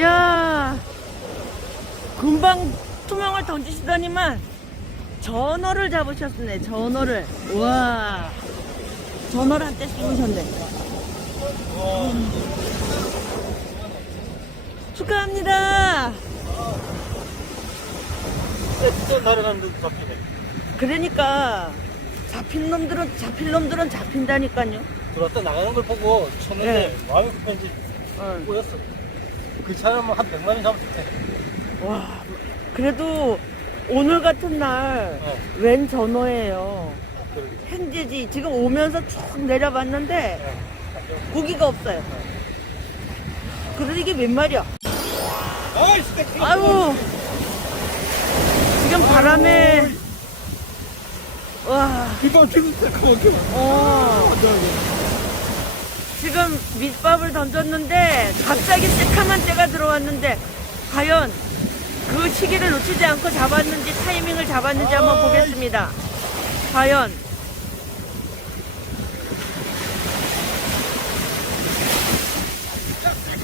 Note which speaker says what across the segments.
Speaker 1: 야 금방 투명을 던지시더니만 전어를 잡으셨네 전어를 와 전어를 한때 음. 축하합니다
Speaker 2: 또 날아가는데 잡히네.
Speaker 1: 그러니까 잡힌 놈들은 잡힐 놈들은 잡힌다니까요
Speaker 2: 들어왔다 나가는 걸 보고 쳤는데
Speaker 1: 네.
Speaker 2: 마음이 급한지
Speaker 1: 어.
Speaker 2: 꼬였어. 그 사람은 한 100마리 잡을 수 있대.
Speaker 1: 와 그래도 오늘 같은 날
Speaker 2: 어.
Speaker 1: 웬 전어예요
Speaker 2: 그러게.
Speaker 1: 행제지 지금 오면서 쭉 내려봤는데
Speaker 2: 어.
Speaker 1: 고기가 없어요. 그래도 이게 웬 말이야?
Speaker 2: 아이씨, 내
Speaker 1: 아유, 지금 바람에, 와,
Speaker 2: 지금 잠깐만, 잠깐만.
Speaker 1: 어, 지금 밑밥을 던졌는데 갑자기 새카만 때가 들어왔는데 과연 그 시기를 놓치지 않고 잡았는지 타이밍을 잡았는지 한번 보겠습니다. 과연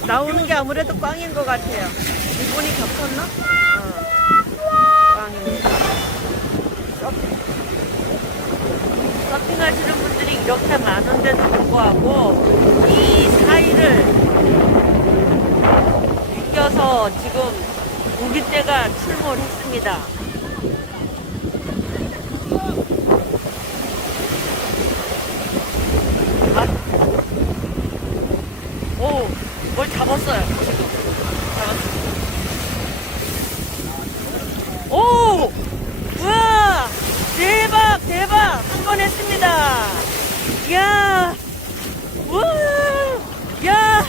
Speaker 1: 나오는 게 아무래도 꽝인 것 같아요. 이분이 겹쳤나? 어. 꽝입니다. 서핑하시는 분들이 이렇게 많 은데도 불구하고 이 사이를 비껴서 지금 우기대가 출몰했습니다. 아, 오, 뭘 잡았어요, 지금. 오! 우와! 대박, 대박! 한 번 했습니다. 야! 우와! 야!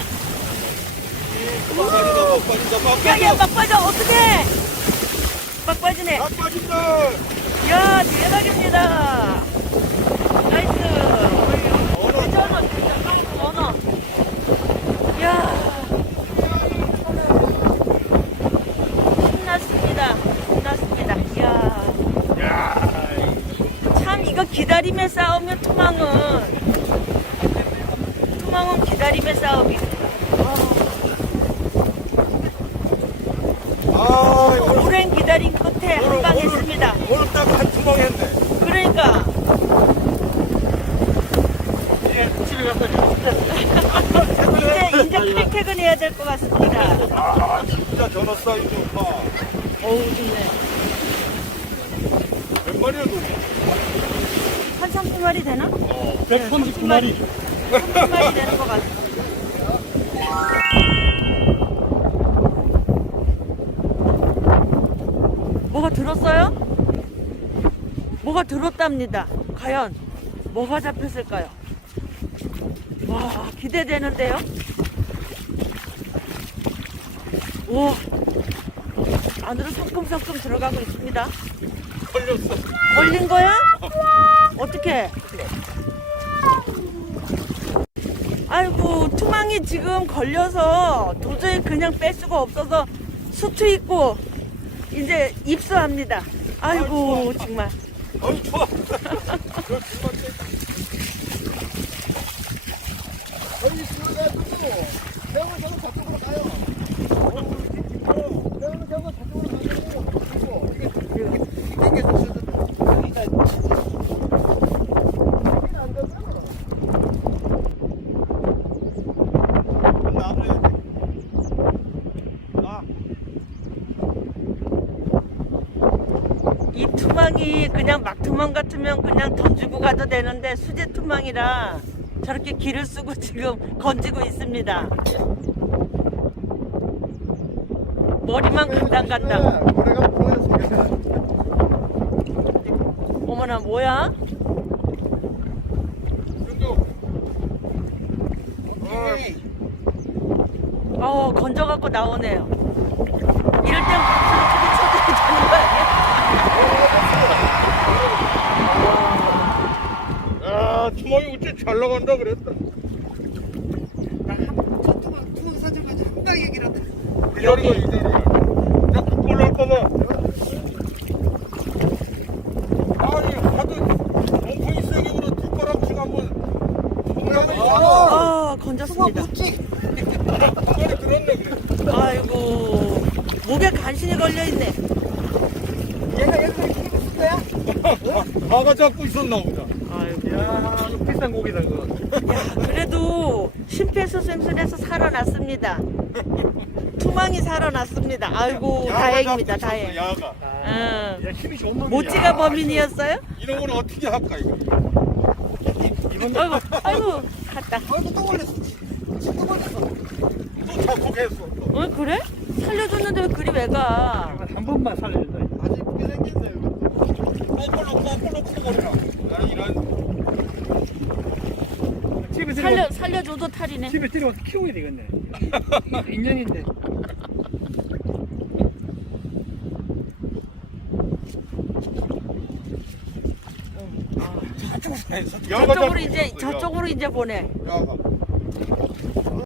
Speaker 2: 빠진다, 막 빠진다, 막
Speaker 1: 야, 야,
Speaker 2: 빠져.
Speaker 1: 막 빠져! 어떡해! 막 빠지네.
Speaker 2: 막 빠진다.
Speaker 1: 야, 대박입니다. 나이스.
Speaker 2: 어느
Speaker 1: 괜찮아, 괜찮아. 언어. 야. 신났습니다. 신났습니다. 이야. 참, 이거 기다림의 싸움이면 투망은. 투망은 기다림의 싸움입니다.
Speaker 2: 아, 오늘,
Speaker 1: 오랜 기다림 끝에 한 방 했습니다.
Speaker 2: 오늘 딱한 투망 했네.
Speaker 1: 그러니까.
Speaker 2: 이제 집에 갔더니.
Speaker 1: 이제, 이제 퇴근해야 될 것 같습니다.
Speaker 2: 아, 진짜 전화 사이즈 좋다.
Speaker 1: 어우, 좋네.
Speaker 2: 몇 마리야, 너?
Speaker 1: 한 30마리 되나?
Speaker 2: 139마리.
Speaker 1: 30마리 되는 것 같습니다. 뭐가 들었어요? 뭐가 들었답니다. 과연 뭐가 잡혔을까요? 와, 기대되는데요? 와, 안으로 성큼성큼 들어가고 있습니다.
Speaker 2: 걸렸어.
Speaker 1: 걸린 거야? 어떻게? 아이고 투망이 지금 걸려서 도저히 그냥 뺄 수가 없어서 수트 입고 이제 입수합니다. 아이고 정말
Speaker 2: 어이, 좋아. 저 정말
Speaker 3: 저희 그래가지고 배우는 저는 저쪽으로 가요. 어, 배우는 저는 저쪽으로 가고 그리고 이게 이게 이게 여기가 여기는 안 되잖아.
Speaker 2: 나가야 돼. 아,
Speaker 1: 이 투망이 그냥 막 투망 같으면 그냥 던지고 가도 되는데 수제 투망이라 저렇게 기를 쓰고 지금 건지고 있습니다. 머리만 간당간당. 어머나 뭐야?
Speaker 2: 아,
Speaker 1: 어 건져갖고 나오네요. 이럴 땐 박수를 크게 쳐줘야 되는 거 아니야?
Speaker 2: 야, 투망이 어째 잘 나간다 그랬다.
Speaker 3: 저 투망 투망 사정까지 한방 얘기를 하더니
Speaker 2: 이 자리가 이 자리야. 야, 그걸로 할까봐. 아니, 하도 엉덩이 세게으로 뒷바람치고 한번 통나무 있잖아.
Speaker 1: 아 건졌습니다.
Speaker 2: 들었네, 그래.
Speaker 1: 아이고 간신히 걸려있네.
Speaker 3: 얘가 여기서 키웠을 거야?
Speaker 2: 가가 잡고 있었나 보다.
Speaker 3: 야, 이거 비싼 고기다, 그거.
Speaker 1: 야, 그래도 심폐소생술에서 살아났습니다. 투망이 살아났습니다. 아이고,
Speaker 2: 야가
Speaker 1: 다행입니다, 다행.
Speaker 2: 야가.
Speaker 1: 응.
Speaker 3: 야, 힘이 좋은 놈이야.
Speaker 1: 모찌가 범인이었어요?
Speaker 2: 이런 건 어떻게 할까 이거?
Speaker 1: 아이고, 아이고, 갔다.
Speaker 3: 아이고, 또 걸렸어. 또 걸렸어.
Speaker 2: 또. 또.
Speaker 1: 어, 그래? 살려줬는데 왜 그리 왜 가?
Speaker 3: 한 번만 살려준다. 아주 이쁘게 생겼네, 이거.
Speaker 2: 거꾸로 거꾸로 커버리라. 야 이런
Speaker 3: 집에 들어
Speaker 1: 살려, 살려줘도 탈이네.
Speaker 3: 집에 들어와서 키워야 되겠네. 인연인데.
Speaker 2: 야가
Speaker 1: 저쪽으로
Speaker 2: 잡고
Speaker 1: 이제, 저쪽으로 이제 보내.
Speaker 2: 야가.